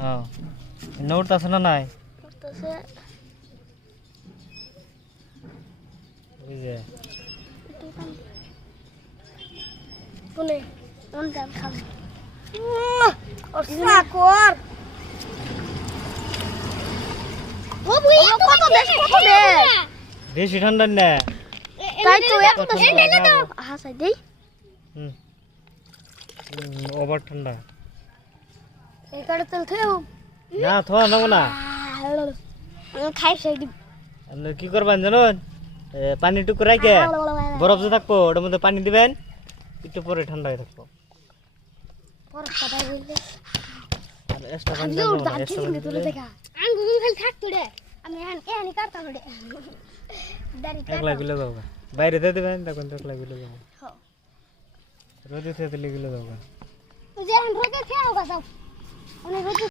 হ্যাঁ নোট আছে না নাই করতেছে ওই যে কোনে কোন দাম খাম ওর সাকর ও বুই কত দেশ বেশি ঠান্ডা না তাই তো এত ঠান্ডা না হাসাই দেই হুম ওভার ঠান্ডা এই কাটা তেল থেও না থোয়া নাও না আমি খাই সেই দি আপনি কি করবেন জানেন পানি টুকু রাখে বরফ যে থাকবো ওটার মধ্যে পানি দিবেন একটু পরে ঠান্ডা হয়ে থাকবো পর কথা বললে আর এক্সট্রা পানি আজকে ওর দাও না, দাঁত extra ছিঁড়ে পানি তুলে দিলে দেখা আঙ্গুল খালি থাকতো রে আমি এখানে কাটতা রে দাড়ি একলা গুলো দাও গা। বাইরে দিয়ে দিবেন তখন তো একলা গুলো দাও হ্যাঁ রোদে থেকে দিলে গুলো দাও গা। যে এখন রোদে খেয়ে হোক যাও অনেক রোদে